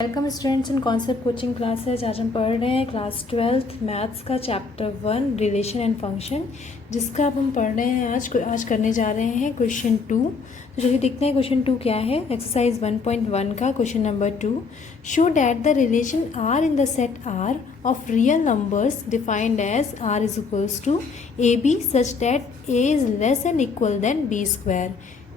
Welcome students in concept coaching classes. आज हम पढ़ रहे हैं क्लास 12th मैथ्स का चैप्टर 1 रिलेशन एंड फंक्शन, जिसका अब हम पढ़ रहे हैं आज करने जा रहे हैं क्वेश्चन 2। तो चलिए देखते हैं क्वेश्चन 2 क्या है। एक्सरसाइज 1.1 का question number 2। Show that the relation R in the set R of real numbers defined as R is equals to A B such that A is less and equal than B square.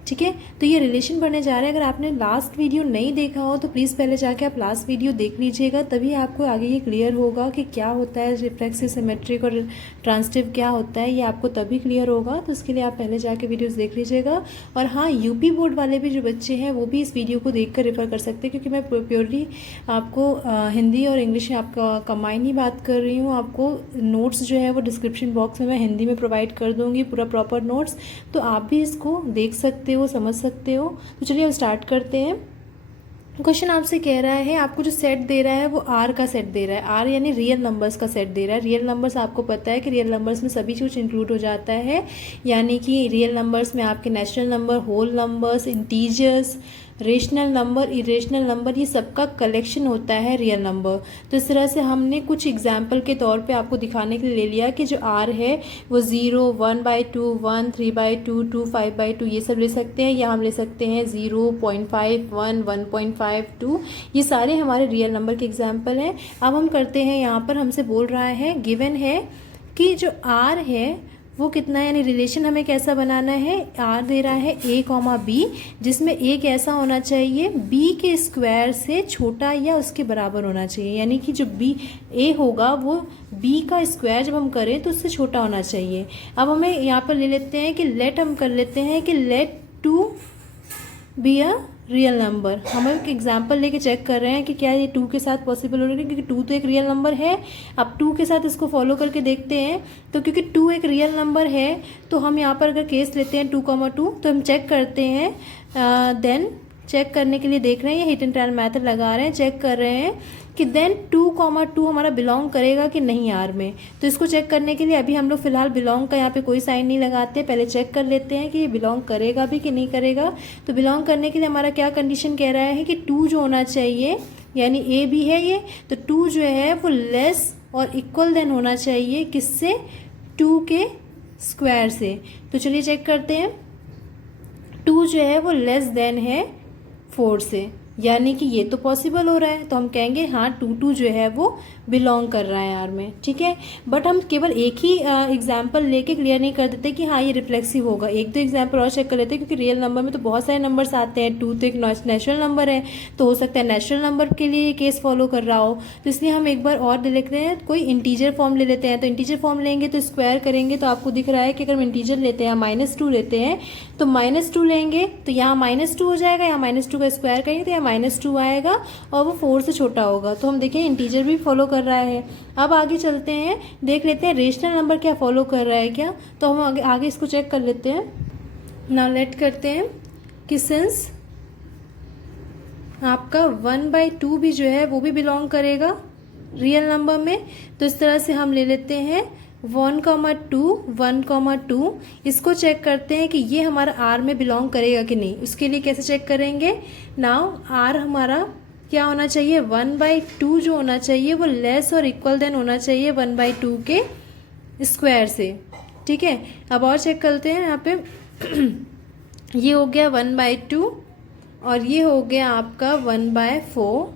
ठीक है, तो ये relation पढ़ने जा रहे हैं। अगर आपने लास्ट वीडियो नहीं देखा हो तो प्लीज़ पहले जाके आप लास्ट वीडियो देख लीजिएगा, तभी आपको आगे ये क्लियर होगा कि क्या होता है रिफ्लेक्सिव, सिमेट्रिक और ट्रांसिटिव क्या होता है। ये आपको तभी क्लियर होगा, तो उसके लिए आप पहले जाके वीडियोस देख लीजिएगा। और हाँ, यूपी बोर्ड वाले भी जो बच्चे हैं वो भी इस वीडियो को देख कर रेफर कर सकते हैं, क्योंकि मैं प्योरली आपको हिंदी और इंग्लिश में आपका कंबाइन ही बात कर रही हूँ। आपको नोट्स जो है वो डिस्क्रिप्शन बॉक्स में मैं हिंदी में प्रोवाइड कर दूँगी, पूरा प्रॉपर नोट्स, तो आप भी इसको देख सकते हो, समझ सकते हो। तो चलिए अब स्टार्ट करते हैं। क्वेश्चन आपसे कह रहा है, आपको जो सेट दे रहा है वो आर का सेट दे रहा है। आर यानी रियल नंबर्स का सेट दे रहा है। रियल नंबर्स आपको पता है कि रियल नंबर्स में सभी कुछ इंक्लूड हो जाता है, यानी कि रियल नंबर्स में आपके natural number, whole numbers, integers, rational number, irrational number, ये सबका कलेक्शन होता है रियल नंबर। तो इस तरह से हमने कुछ एग्जाम्पल के तौर पे आपको दिखाने के लिए ले लिया कि जो आर है वो 0, 1/2, 1, 3/2, 2, 5/2 ये सब ले सकते हैं, या हम ले सकते हैं 0, 0.5, 1, 1.5, 2। ये सारे हमारे रियल नंबर के एग्जाम्पल हैं। अब हम करते हैं, यहाँ पर हमसे बोल रहा है, गिवन है कि जो आर है वो कितना है, यानी रिलेशन हमें कैसा बनाना है। आर दे रहा है a, b, जिसमें a कैसा होना चाहिए, b के स्क्वायर से छोटा या उसके बराबर होना चाहिए। यानी कि जो a होगा वो b का स्क्वायर जब हम करें तो उससे छोटा होना चाहिए। अब हमें यहाँ पर ले लेते हैं कि हम कर लेते हैं कि let 2 be a real number. हम एक एग्जाम्पल लेके चेक कर रहे हैं कि क्या ये 2 के साथ पॉसिबल हो रहा है, क्योंकि 2 तो एक रियल नंबर है। अब 2 के साथ इसको फॉलो करके देखते हैं। तो क्योंकि 2 एक रियल नंबर है तो हम यहाँ पर अगर केस लेते हैं 2,2, तो हम चेक करते हैं। देन चेक करने के लिए देख रहे हैं, हिट एंड ट्रायल मेथड लगा रहे हैं, चेक कर रहे हैं कि देन 2,2 हमारा बिलोंग करेगा कि नहीं आर में। तो इसको चेक करने के लिए अभी हम लोग फिलहाल बिलोंग का यहाँ पे कोई साइन नहीं लगाते, पहले चेक कर लेते हैं कि ये बिलोंग करेगा भी कि नहीं करेगा। तो बिलोंग करने के लिए हमारा क्या कंडीशन कह रहा है कि 2 जो होना चाहिए, यानी ए भी है ये, तो 2 जो है वो लेस और इक्वल देन होना चाहिए किससे, 2 के स्क्वायर से। तो चलिए चेक करते हैं। 2 जो है वो लेस देन है 4 से, यानी कि ये तो पॉसिबल हो रहा है, तो हम कहेंगे हाँ 2 जो है वो बिलोंग कर रहा है आर में। ठीक है, बट हम केवल एक ही एग्जाम्पल लेके क्लियर नहीं कर देते कि हाँ ये रिफ्लेक्सिव होगा। एक दो एग्जाम्पल और चेक कर लेते हैं, क्योंकि रियल नंबर में तो बहुत सारे नंबर्स आते हैं। 2 तो एक नेचुरल नंबर है, तो हो सकता है नेचुरल नंबर के लिए ये केस फॉलो कर रहा हो। तो इसलिए हम एक बार और ले लेते हैं, कोई इंटीजर फॉर्म ले लेते हैं। तो इंटीजर फॉर्म लेंगे तो स्क्वायर करेंगे, तो आपको दिख रहा है कि अगर हम इंटीजर लेते हैं, -2 लेते हैं, तो -2 लेंगे तो यहाँ -2 हो जाएगा, यहाँ -2 का स्क्वायर करेंगे तो यहाँ -2 आएगा, और वो 4 से छोटा होगा। तो हम देखें इंटीजर भी फॉलो कर रहा है। अब आगे चलते हैं, देख लेते हैं रेशनल नंबर क्या फॉलो कर रहा है क्या। तो हम आगे इसको चेक कर लेते हैं। नाउ लेट करते हैं कि सिंस आपका 1/2 भी जो है वो भी बिलोंग करेगा रियल नंबर में, तो इस तरह से हम ले लेते हैं 1,2 इसको चेक करते हैं कि ये हमारा आर में बिलोंग करेगा कि नहीं। उसके लिए कैसे चेक करेंगे, नाउ आर हमारा क्या होना चाहिए, 1/2 जो होना चाहिए वो लेस और इक्वल देन होना चाहिए 1/2 के स्क्वायर से। ठीक है, अब और चेक करते हैं। यहाँ पे ये हो गया 1/2 और ये हो गया आपका 1/4,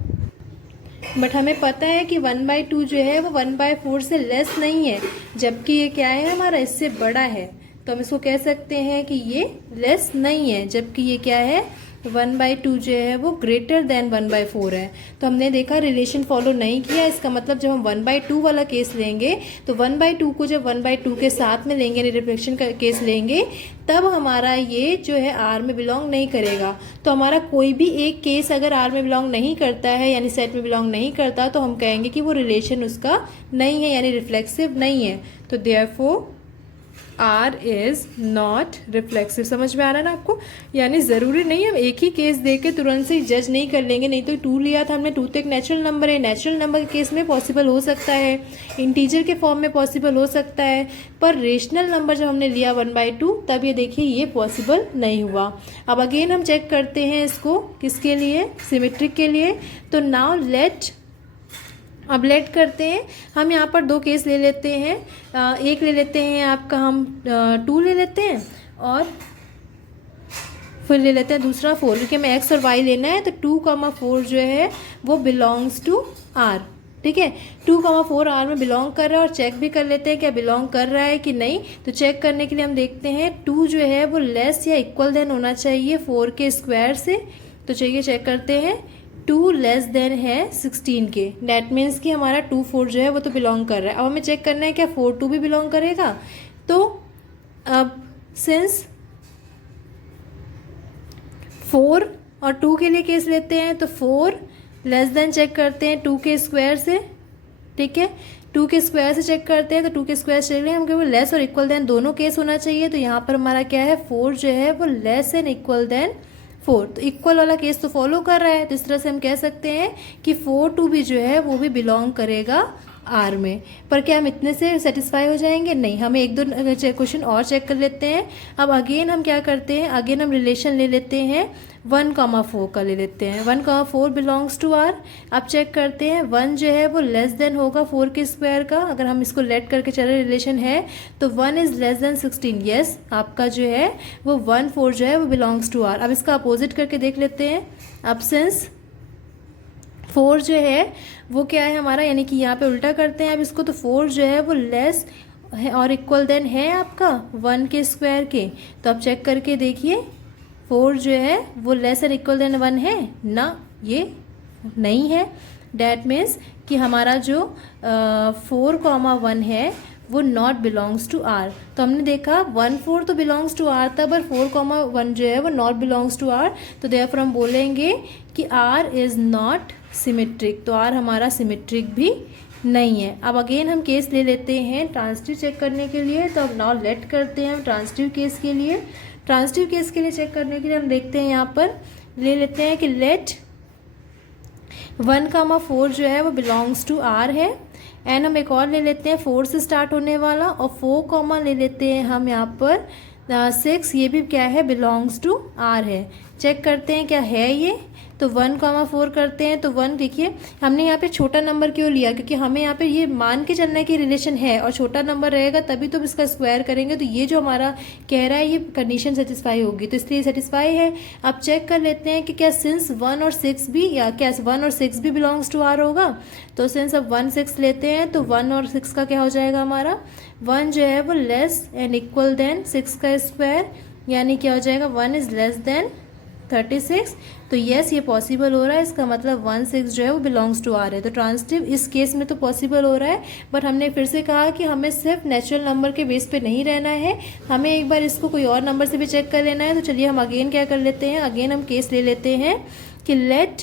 बट हमें पता है कि 1/2 जो है वो 1/4 से लेस नहीं है, जबकि ये क्या है हमारा, इससे बड़ा है। तो हम इसको कह सकते हैं कि ये लेस नहीं है, जबकि ये क्या है, 1/2 जो है वो ग्रेटर देन 1/4 है। तो हमने देखा रिलेशन फॉलो नहीं किया। इसका मतलब जब हम 1/2 वाला केस लेंगे तो 1/2 को जब 1/2 के साथ में लेंगे, रिफ्लेक्शन का केस लेंगे, तब हमारा ये जो है आर में बिलोंग नहीं करेगा। तो हमारा कोई भी एक केस अगर आर में बिलोंग नहीं करता है, यानी सेट में बिलोंग नहीं करता, तो हम कहेंगे कि वो रिलेशन उसका नहीं है, यानी रिफ्लेक्सिव नहीं है। तो therefore R is not reflexive. समझ में आ रहा है ना आपको? यानी ज़रूरी नहीं है हम एक ही केस दे के तुरंत से जज नहीं कर लेंगे। नहीं तो 2 लिया था हमने, 2 तो एक नेचुरल नंबर है, नेचुरल नंबर के केस में पॉसिबल हो सकता है, इंटीजर के फॉर्म में पॉसिबल हो सकता है, पर रेशनल नंबर जब हमने लिया 1/2 तब ये देखिए ये पॉसिबल नहीं हुआ। अब अगेन हम चेक करते हैं इसको, किसके लिए? सिमेट्रिक के लिए। तो नाउ अब लेट करते हैं हम, यहाँ पर 2 केस ले लेते हैं। एक ले लेते हैं आपका हम 2 ले लेते हैं, और फिर ले लेते हैं दूसरा 4, क्योंकि हमें x और y लेना है। तो 2,4 जो है वो बिलोंग्स टू r। ठीक है, 2,4 r में बिलोंग कर रहा है, और चेक भी कर लेते हैं क्या बिलोंग कर रहा है कि नहीं। तो चेक करने के लिए हम देखते हैं 2 जो है वो लेस या इक्वल देन होना चाहिए 4 के स्क्वायर से। तो चलिए चेक करते हैं, 2 लेस देन है 16 के। डैट मीन्स कि हमारा 2, 4 जो है वो तो बिलोंग कर रहा है। अब हमें चेक करना है क्या 4, 2 भी बिलोंग करेगा। तो अब सिंस 4 और 2 के लिए केस लेते हैं, तो 4 लेस देन चेक करते हैं 2 के स्क्वायर से। ठीक है, 2 के स्क्वायर से चेक करते हैं, तो 2 के स्क्वायर से चलिए हम केवल लेस और इक्वल देन दोनों केस होना चाहिए। तो यहाँ पर हमारा क्या है, 4 जो है वो लेस एंड इक्वल देन 4। तो इक्वल वाला केस तो फॉलो कर रहा है, तो इस तरह से हम कह सकते हैं कि 4, 2 भी जो है वो भी बिलोंग करेगा आर में। पर क्या हम इतने से सेटिस्फाई हो जाएंगे? नहीं, हमें 1-2 क्वेश्चन और चेक कर लेते हैं। अब अगेन हम क्या करते हैं, अगेन हम रिलेशन ले लेते हैं 1,4 का ले लेते हैं। 1,4 बिलोंग्स टू आर। अब चेक करते हैं 1 जो है वो लेस देन होगा 4 के स्क्वायर का। अगर हम इसको लेट करके चले रिलेशन है, तो 1 इज़ लेस देन 16। यस, आपका जो है वो 1, 4 जो है वो बिलोंग्स टू आर। अब इसका अपोजिट करके देख लेते हैं। अब सिंस 4 जो है वो क्या है हमारा, यानी कि यहाँ पे उल्टा करते हैं अब इसको। तो 4 जो है वो लेस है और इक्वल देन है आपका 1 के स्क्वायर के। तो आप चेक करके देखिए 4 जो है वो लेस एंड इक्वल देन 1 है ना, ये नहीं है। डैट मीन्स कि हमारा जो 4,1 है वो नॉट बिलोंग्स टू आर। तो हमने देखा 1, 4 तो बिलोंग्स टू आर था, पर 4,1 जो है वो नॉट बिलोंग्स टू आर। तो देयरफॉर हम बोलेंगे कि आर इज़ नॉट सिमेट्रिक। तो आर हमारा सिमेट्रिक भी नहीं है। अब अगेन हम केस ले लेते हैं ट्रांसिटिव चेक करने के लिए। तो अब नाउ लेट करते हैं हम ट्रांसिटिव केस के लिए। ट्रांसिटिव केस के लिए चेक करने के लिए हम देखते हैं, यहाँ पर ले लेते हैं कि लेट 1,4 जो है वो बिलोंग्स टू आर है। एंड हम एक और ले लेते हैं 4 से स्टार्ट होने वाला, और 4, ले लेते हैं हम यहाँ पर 6, ये भी क्या है, बिलोंग्स टू आर है। चेक करते हैं क्या है ये। तो 1,4 करते हैं, तो 1 देखिए हमने यहाँ पे छोटा नंबर क्यों लिया, क्योंकि हमें यहाँ पे ये मान के चलना है कि रिलेशन है, और छोटा नंबर रहेगा तभी तो इसका स्क्वायर करेंगे। तो ये जो हमारा कह रहा है ये कंडीशन सेटिस्फाई होगी, तो इसलिए सेटिस्फाई है। अब चेक कर लेते हैं कि क्या सिंस 1 और 6 भी, या क्या 1 और 6 भी बिलोंग्स टू आर होगा। तो सिंस अब 1, 6 लेते हैं, तो 1 और 6 का क्या हो जाएगा हमारा, 1 जो है वो लेस एंड इक्वल देन 6 का स्क्वायर, यानी क्या हो जाएगा 1 इज़ लेस देन 36। तो यस ये पॉसिबल हो रहा है, इसका मतलब 1, 6 जो है वो बिलोंग्स टू आर है। तो ट्रांसिटिव इस केस में तो पॉसिबल हो रहा है, बट हमने फिर से कहा कि हमें सिर्फ नेचुरल नंबर के बेस पे नहीं रहना है, हमें एक बार इसको कोई और नंबर से भी चेक कर लेना है। तो चलिए हम अगेन क्या कर लेते हैं, अगेन हम केस ले लेते हैं कि let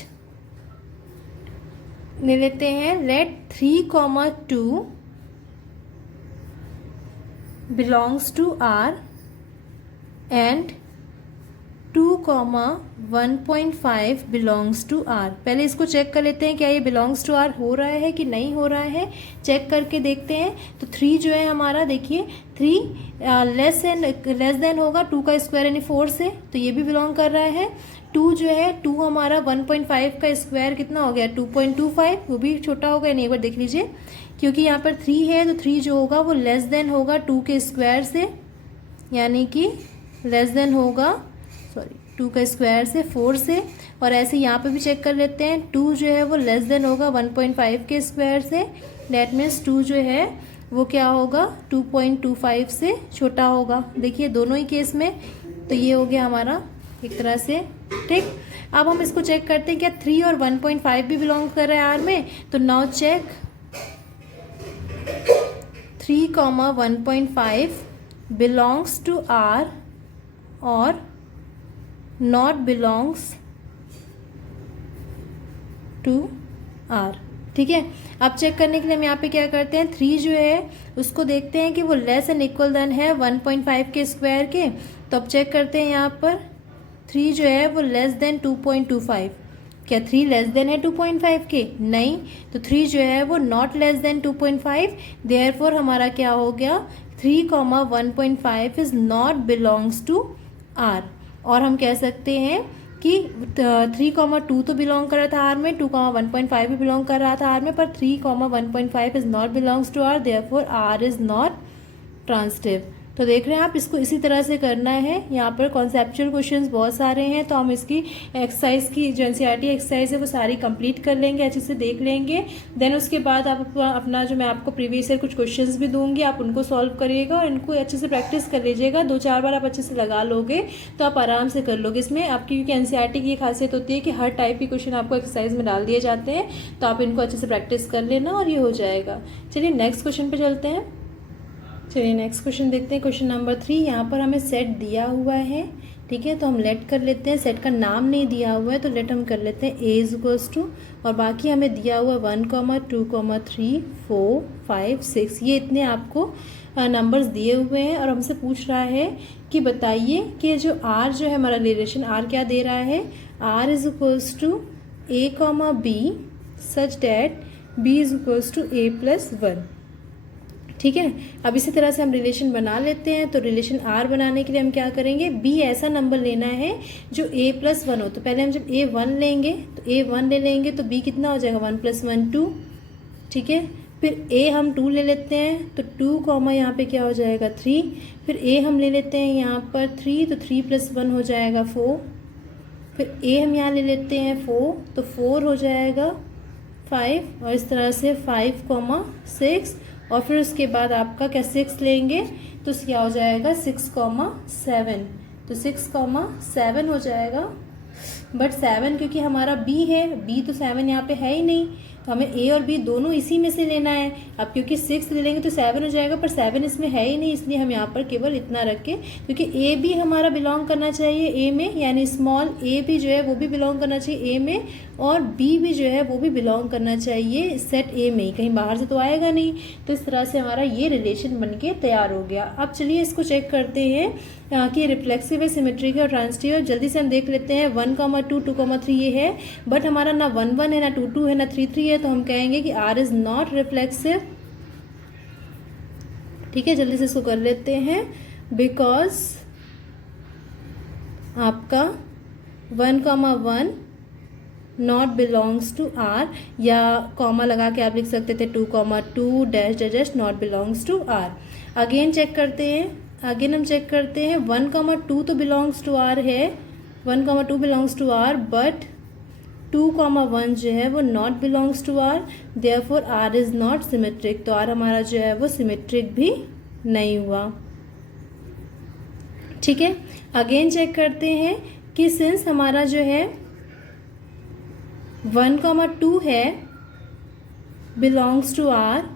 3,2 belongs to R and 2,1.5 belongs to R. पहले इसको चेक कर लेते हैं क्या ये बिलोंग्स टू आर हो रहा है कि नहीं हो रहा है, चेक करके देखते हैं। तो 3 जो है हमारा, देखिए 3 लेस देन होगा 2 का स्क्वायर यानी 4 से, तो ये भी बिलोंग कर रहा है। 2 जो है 2 हमारा 1.5 का स्क्वायर कितना हो गया 2.25, वो भी छोटा होगा या नहीं, एक बार देख लीजिए, क्योंकि यहाँ पर 3 है तो 3 जो होगा वो लेस देन होगा 2 के स्क्वायर से, यानी कि लेस देन होगा 2 का स्क्वायर से 4 से। और ऐसे यहाँ पे भी चेक कर लेते हैं, 2 जो है वो लेस देन होगा 1.5 के स्क्वायर से। डैट मीन्स 2 जो है वो क्या होगा 2.25 से छोटा होगा। देखिए दोनों ही केस में, तो ये हो गया हमारा एक तरह से ठीक। अब हम इसको चेक करते हैं क्या 3 और 1.5 भी बिलोंग कर रहा है आर में। तो now check 3,1.5 belongs to R और not belongs to R। ठीक है। अब चेक करने के लिए हम यहाँ पे क्या करते हैं, 3 जो है उसको देखते हैं कि वो लेस एंड इक्वल देन है 1.5 के स्क्वायर के। तो अब चेक करते हैं यहाँ पर 3 जो है वो लेस देन 2.25। क्या 3 लेस देन है 2.5 के? नहीं। तो 3 जो है वो नॉट लेस देन 2.5, देयरफॉर हमारा क्या हो गया, 3, 1.5 is not belongs to R. और हम कह सकते हैं कि 3, 2 तो बिलोंग कर रहा था आर में, 2, 1.5 भी बिलोंग कर रहा था आर में, पर 3, 1.5 is not belongs to R, therefore R is not transitive. तो देख रहे हैं आप, इसको इसी तरह से करना है। यहाँ पर कॉन्सेप्चुअल क्वेश्चंस बहुत सारे हैं, तो हम इसकी एक्सरसाइज की जो एनसीईआरटी एक्सरसाइज है वो सारी कंप्लीट कर लेंगे, अच्छे से देख लेंगे। देन उसके बाद आप अपना जो मैं आपको प्रीवियस ईयर कुछ क्वेश्चंस भी दूंगी, आप उनको सॉल्व करिएगा और इनको अच्छे से प्रैक्टिस कर लीजिएगा। 2-4 बार आप अच्छे से लगा लोगे तो आप आराम से कर लोगे। इसमें आपकी क्योंकि एनसीईआरटी की ये खासियत होती है कि हर टाइप के क्वेश्चन आपको एक्सरसाइज में डाल दिए जाते हैं, तो आप इनको अच्छे से प्रैक्टिस कर लेना और ये हो जाएगा। चलिए नेक्स्ट क्वेश्चन पर चलते हैं। चलिए नेक्स्ट क्वेश्चन देखते हैं, क्वेश्चन नंबर 3। यहाँ पर हमें सेट दिया हुआ है, ठीक है, तो हम लेट कर लेते हैं। सेट का नाम नहीं दिया हुआ है तो लेट हम कर लेते हैं ए इज इक्वल्स टू, और बाकी हमें दिया हुआ 1, 2, 3, 4, 5, 6, ये इतने आपको नंबर्स दिए हुए हैं। और हमसे पूछ रहा है कि बताइए कि जो आर जो है हमारा रिलेशन आर क्या दे रहा है, R is equals to A comma B such that B is equals to A plus 1। ठीक है। अब इसी तरह से हम रिलेशन बना लेते हैं। तो रिलेशन आर बनाने के लिए हम क्या करेंगे, बी ऐसा नंबर लेना है जो ए प्लस 1 हो। तो पहले हम जब ए 1 लेंगे तो ए 1 ले लेंगे तो बी कितना हो जाएगा, 1 + 1 2। ठीक है। फिर ए हम 2 ले लेते हैं तो 2 कॉमा यहाँ पे क्या हो जाएगा 3। फिर ए हम ले लेते हैं यहाँ पर 3, तो 3 + 1 हो जाएगा 4। फिर ए हम यहाँ ले लेते हैं 4, तो 4 हो जाएगा 5, और इस तरह से 5, 6, और फिर उसके बाद आपका क्या 6 लेंगे तो क्या हो जाएगा 6, 7। तो 6, 7 हो जाएगा। बट 7 क्योंकि हमारा बी है, बी तो 7 यहाँ पे है ही नहीं, तो हमें ए और बी दोनों इसी में से लेना है। अब क्योंकि 6 ले लेंगे तो 7 हो जाएगा, पर 7 इसमें है ही नहीं, इसलिए हम यहाँ पर केवल इतना रख के, क्योंकि ए भी हमारा बिलोंग करना चाहिए ए में, यानी स्मॉल ए भी जो है वो भी बिलोंग करना चाहिए ए में, और बी भी जो है वो भी बिलोंग करना चाहिए सेट ए में ही, कहीं बाहर से तो आएगा नहीं। तो इस तरह से हमारा ये रिलेशन बन के तैयार हो गया। अब चलिए इसको चेक करते हैं कि रिफ्लेक्सिव है, सिमेट्रिक है और ट्रांसिटिव है। जल्दी से हम देख लेते हैं। 1, 2, 2, 3 ये है, बट हमारा ना 1, 1 है, ना 2, 2 है, ना 3, 3 है, तो हम कहेंगे कि आर इज नॉट रिफ्लेक्सिव। ठीक है, जल्दी से इसको कर लेते हैं। बिकॉज आपका 1, 1 नॉट बिलोंग्स टू आर, या कॉमा लगा के आप लिख सकते थे 2, 2 dash dash not belongs to R. Again check करते हैं, अगेन हम चेक करते हैं। 1, 2 तो बिलोंग्स टू आर है, 1, 2 बिलोंग्स टू आर, बट 2, 1 जो है वो not belongs to R, therefore R is not symmetric. तो आर हमारा जो है वो सिमेट्रिक भी नहीं हुआ। ठीक है। अगेन चेक करते हैं कि सिंस हमारा जो है 1, 2 है बिलोंग्स टू आर,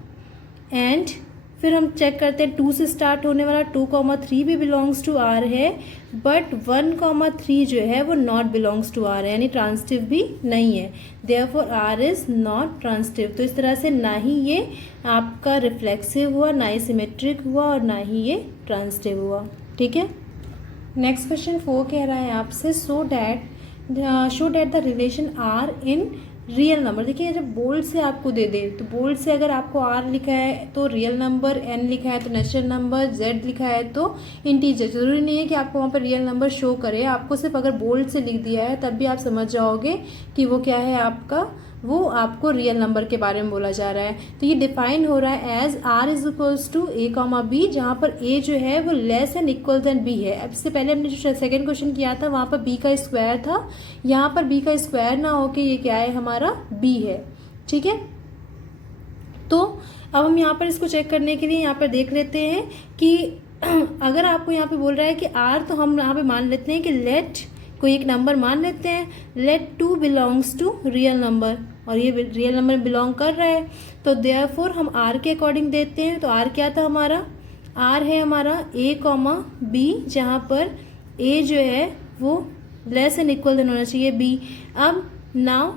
एंड फिर हम चेक करते हैं 2 से स्टार्ट होने वाला 2, 3 भी बिलोंग्स टू आर है, बट 1, 3 जो है वो नॉट बिलोंग्स टू आर है, यानी ट्रांसिटिव भी नहीं है, therefore R is not transitive. तो इस तरह से ना ही ये आपका रिफ्लेक्सिव हुआ, ना ही सिमेट्रिक हुआ, और ना ही ये ट्रांसिटिव हुआ। ठीक है। नेक्स्ट क्वेश्चन 4 कह रहा है आपसे, show that the relation R in real number. देखिए जब बोल्ड से आपको दे दे, तो बोल्ड से अगर आपको आर लिखा है तो रियल नंबर, एन लिखा है तो नेचुरल नंबर, जेड लिखा है तो इंटीजर। जरूरी नहीं है कि आपको वहाँ पर रियल नंबर शो करे, आपको सिर्फ अगर बोल्ड से लिख दिया है तब भी आप समझ जाओगे कि वो क्या है आपका, वो आपको रियल नंबर के बारे में बोला जा रहा है। तो ये डिफाइन हो रहा है as R is equals to A comma B, जहाँ पर ए जो है वो less and equal than B है। अब इससे पहले हमने जो सेकंड क्वेश्चन किया था वहाँ पर बी का स्क्वायर था, यहाँ पर बी का स्क्वायर ना होके ये क्या है हमारा बी है। ठीक है। तो अब हम यहाँ पर इसको चेक करने के लिए यहाँ पर देख लेते हैं कि अगर आपको यहाँ पे बोल रहा है कि आर, तो हम यहाँ पे मान लेते हैं कि लेट कोई एक नंबर मान लेते हैं, let 2 belongs to real number, और ये रियल नंबर बिलोंग कर रहा है, तो देयरफॉर हम आर के अकॉर्डिंग देते हैं। तो आर क्या था हमारा, आर है हमारा ए कॉमा बी, जहाँ पर ए जो है वो लेस एंड इक्वल देन होना चाहिए बी। अब नाउ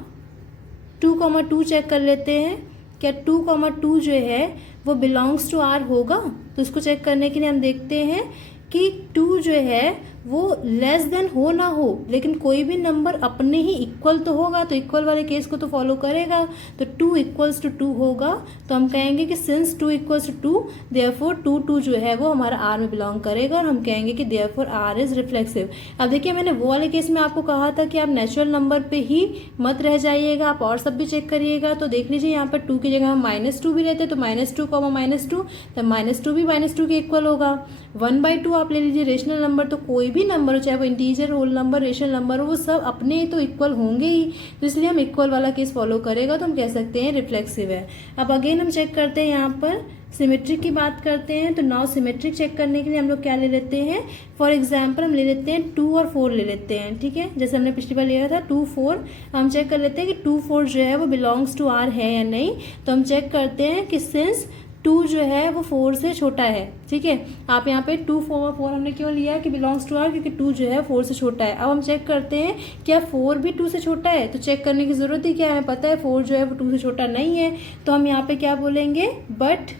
2,2 चेक कर लेते हैं, क्या 2,2 जो है वो बिलोंग्स टू आर होगा? तो इसको चेक करने के लिए हम देखते हैं कि 2 जो है वो लेस देन हो ना हो, लेकिन कोई भी नंबर अपने ही इक्वल तो होगा, तो इक्वल वाले केस को तो फॉलो करेगा। तो 2 इक्वल्स टू 2 होगा, तो हम कहेंगे कि सिंस 2 इक्वल्स टू 2 देयरफॉर 2 जो है वो हमारा आर में बिलोंग करेगा, और हम कहेंगे कि देयरफॉर आर इज रिफ्लेक्सिव। अब देखिए, मैंने वो वाले केस में आपको कहा था कि आप नेचुरल नंबर पे ही मत रह जाइएगा, आप और सब भी चेक करिएगा। तो देख लीजिए, यहाँ पर 2 की जगह हम -2 भी लेते, तो -2, -2, तो -2 भी -2 के इक्वल होगा। 1/2 आप ले लीजिए रेशनल नंबर, तो कोई भी नंबर हो, चाहे वो integer, whole number, rational number हो, वो सब अपने तो इक्वल होंगे ही, तो इसलिए हम इक्वल वाला केस फॉलो करेगा, तो हम कह सकते हैं रिफ्लेक्सिव है। अब अगेन हम चेक करते हैं, यहाँ पर सिमेट्रिक की बात करते हैं। तो नाउ सिमेट्रिक चेक करने के लिए हम लोग क्या ले लेते हैं, फॉर एग्जाम्पल हम ले लेते हैं 2 और 4 ले लेते हैं, ठीक है, जैसे हमने पिछली बार लिया था 2, 4। हम चेक कर लेते हैं कि 2, 4 जो है वो बिलोंग्स टू आर है या नहीं। तो हम चेक करते हैं कि सिंस 2 जो है वो 4 से छोटा है, ठीक है। आप यहाँ पे 2, 4 हमने क्यों लिया कि बिलोंग्स टू आर, क्योंकि 2 जो है 4 से छोटा है। अब हम चेक करते हैं क्या 4 भी 2 से छोटा है, तो चेक करने की ज़रूरत ही क्या है, हमें पता है 4 जो है वो 2 से छोटा नहीं है। तो हम यहाँ पे क्या बोलेंगे, but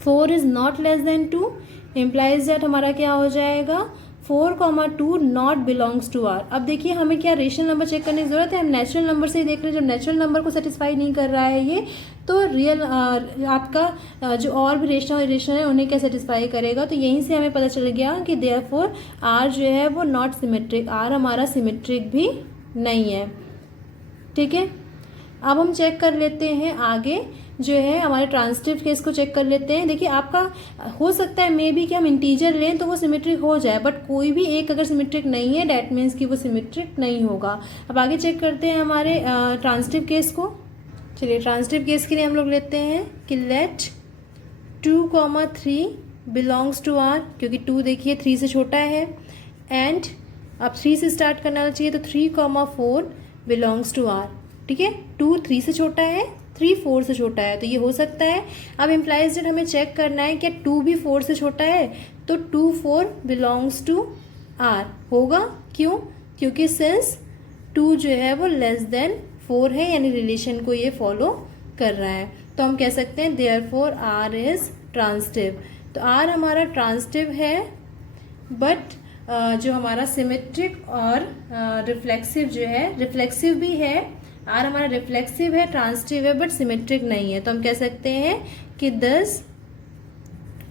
4 is not less than 2, implies that हमारा क्या हो जाएगा, 4,2 नॉट बिलोंग्स टू आर। अब देखिए, हमें क्या रेशनल नंबर चेक करने की जरूरत है, हम नेचुरल नंबर से ही देख रहे हैं। जब नेचुरल नंबर को सेटिस्फाई नहीं कर रहा है ये, तो रियल आपका जो और भी रेशनल है उन्हें क्या सेटिस्फाई करेगा। तो यहीं से हमें पता चल गया कि देयरफॉर आर जो है वो नॉट सिमेट्रिक, आर हमारा सिमेट्रिक भी नहीं है, ठीक है। अब हम चेक कर लेते हैं आगे जो है हमारे ट्रांसिटिव केस को चेक कर लेते हैं। देखिए, आपका हो सकता है मे बी कि हम इंटीजर लें तो वो सिमेट्रिक हो जाए, बट कोई भी एक अगर सिमेट्रिक नहीं है डैट मीन्स कि वो सिमेट्रिक नहीं होगा। अब आगे चेक करते हैं हमारे ट्रांसिटिव केस को। चलिए, ट्रांसिटिव केस के लिए हम लोग लेते हैं कि लेट 2,3 बिलोंग्स टू आर, क्योंकि 2 देखिए 3 से छोटा है, एंड अब 3 से स्टार्ट करना चाहिए, तो 3,4 बिलोंग्स टू आर, ठीक है। 2 3 से छोटा है, 3 4 से छोटा है, तो ये हो सकता है। अब इम्प्लाइज दैट हमें चेक करना है क्या 2 भी 4 से छोटा है, तो 2, 4 बिलोंग्स टू आर होगा। क्यों? क्योंकि सिंस 2 जो है वो लेस देन 4 है, यानी रिलेशन को ये फॉलो कर रहा है, तो हम कह सकते हैं देयरफॉर आर इज ट्रांसिटिव। तो आर हमारा ट्रांसिटिव है, बट जो हमारा सिमेट्रिक और रिफ्लेक्सिव जो है, रिफ्लेक्सिव भी है, आर हमारा रिफ्लेक्सिव है, ट्रांसिटिव है, बट सिमेट्रिक नहीं है। तो हम कह सकते हैं कि this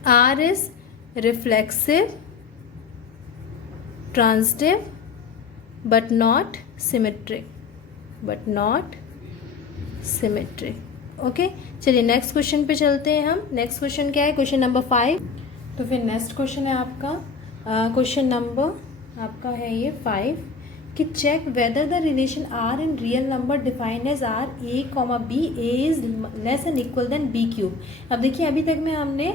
R is reflexive, transitive, but not symmetric, but not symmetric. Okay, चलिए नेक्स्ट क्वेश्चन पे चलते हैं हम। नेक्स्ट क्वेश्चन क्या है, क्वेश्चन नंबर 5। तो फिर नेक्स्ट क्वेश्चन है आपका क्वेश्चन नंबर आपका है ये 5 कि check whether the relation R in real number defined as R A comma B A is less and equal than B cube. अब देखिए, अभी तक में हमने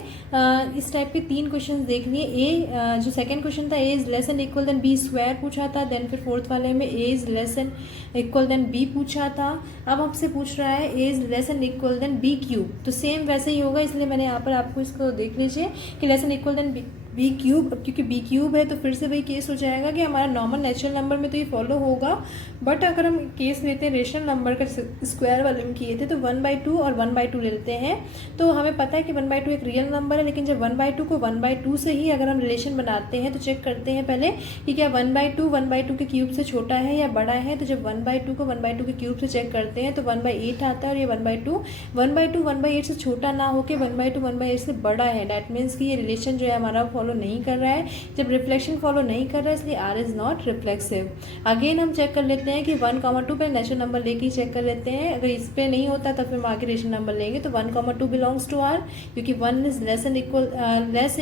इस टाइप के 3 क्वेश्चन देख लिए। ए जो सेकंड क्वेश्चन था, A is less and equal than B square पूछा था, देन फिर फोर्थ वाले में A is less and equal than B पूछा था। अब आपसे पूछ रहा है A is less and equal than B cube, तो सेम वैसे ही होगा, इसलिए मैंने यहाँ पर आपको इसको देख लीजिए कि less and equal than B cube. अब क्योंकि बी क्यूब है तो फिर से वही केस हो जाएगा कि हमारा नॉर्मल नेचुरल नंबर में तो ये फॉलो होगा, बट अगर हम केस लेते हैं रेशनल नंबर का, स्क्वायर वाले में किए थे, तो 1/2 और 1/2 ले लेते हैं। तो हमें पता है कि 1/2 एक रियल नंबर है, लेकिन जब 1/2 को 1/2 से ही अगर हम रिलेशन बनाते हैं तो चेक करते हैं पहले कि क्या 1/2 के क्यूब से छोटा है या बड़ा है। तो जब 1/2 को 1/2 के क्यूब से चेक करते हैं तो 1/8 आता है, और ये 1/2 1/8 से छोटा ना होकर 1/2 1/8 से बड़ा है। डैट मीन्स कि ये रिलेशन जो है हमारा फॉलो नहीं कर रहा है। जब रिफ्लेक्शन फॉलो नहीं कर रहा है, इसलिए R is not reflexive. Again हम चेक कर लेते हैं कि 1,2 पर नेचुरल नंबर लेके चेक कर लेते हैं। अगर इस पे नहीं होता तब फिर हम आगे रेशनल नंबर लेंगे। तो 1,2 बिलोंग्स टू आर, क्योंकि 1 is less and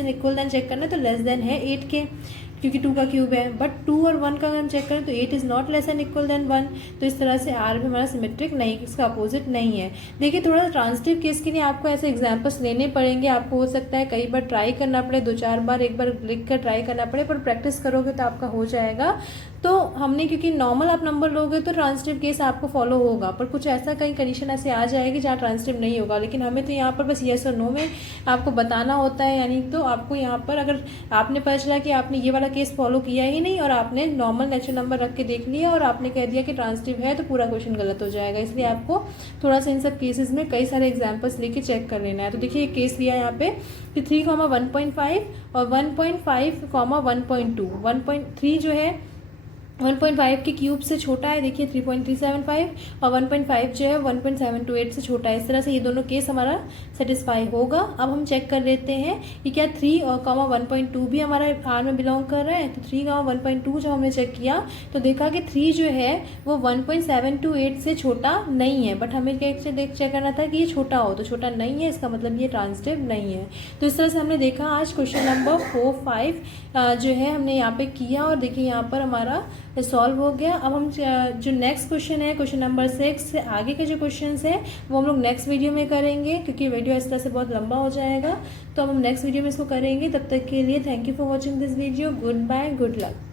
equal then check करना है, तो लेस देन है 8 के, क्योंकि 2 का क्यूब है। बट 2 और 1 का अगर हम चेक करें तो 8 is not less and equal than 1, तो इस तरह से आर भी हमारा सिमेट्रिक नहीं, इसका अपोजिट नहीं है। देखिए, थोड़ा ट्रांसिटिव केस के लिए आपको ऐसे एग्जाम्पल्स लेने पड़ेंगे। आपको हो सकता है कई बार ट्राई करना पड़े, 2-4 बार, एक बार लिख कर ट्राई करना पड़े, पर प्रैक्टिस करोगे तो आपका हो जाएगा। तो हमने क्योंकि नॉर्मल आप नंबर लोगे तो ट्रांजिटिव केस आपको फॉलो होगा, पर कुछ ऐसा कहीं कंडीशन ऐसे आ जाएगी जहाँ ट्रांजिटिव नहीं होगा। लेकिन हमें तो यहाँ पर बस येस और नो में आपको बताना होता है, यानी तो आपको यहाँ पर अगर आपने पता चला कि आपने ये वाला केस फॉलो किया ही नहीं और आपने नॉर्मल नेचुरल नंबर रख के देख लिया और आपने कह दिया कि ट्रांजिटिव है, तो पूरा क्वेश्चन गलत हो जाएगा। इसलिए आपको थोड़ा सा इन सब केसेस में कई सारे एग्जाम्पल्स लेके चेक कर लेना है। तो देखिए एक केस लिया यहाँ पे कि 3,1.5 और 1.5, 1.2, 1.3 जो है 1.5 के क्यूब से छोटा है, देखिए 3.375, और 1.5 जो है 1.728 से छोटा है। इस तरह से ये दोनों केस हमारा सेटिस्फाई होगा। अब हम चेक कर लेते हैं कि क्या 3 और 1.2 भी हमारा आर में बिलोंग कर रहा है। तो 3, 1.2 जब हमने चेक किया तो देखा कि 3 जो है वो 1.728 से छोटा नहीं है, बट हमें चेक करना था कि ये छोटा हो, तो छोटा नहीं है, इसका मतलब ये ट्रांजिटिव नहीं है। तो इस तरह से हमने देखा आज क्वेश्चन नंबर 4, 5 जो है हमने यहाँ पे किया, और देखिए यहाँ पर हमारा सॉल्व हो गया। अब हम जो नेक्स्ट क्वेश्चन है क्वेश्चन नंबर 6 से आगे के जो क्वेश्चंस है वो हम लोग नेक्स्ट वीडियो में करेंगे, क्योंकि वीडियो इस तरह से बहुत लंबा हो जाएगा। तो हम नेक्स्ट वीडियो में इसको करेंगे। तब तक के लिए thank you for watching this video. Goodbye, good luck.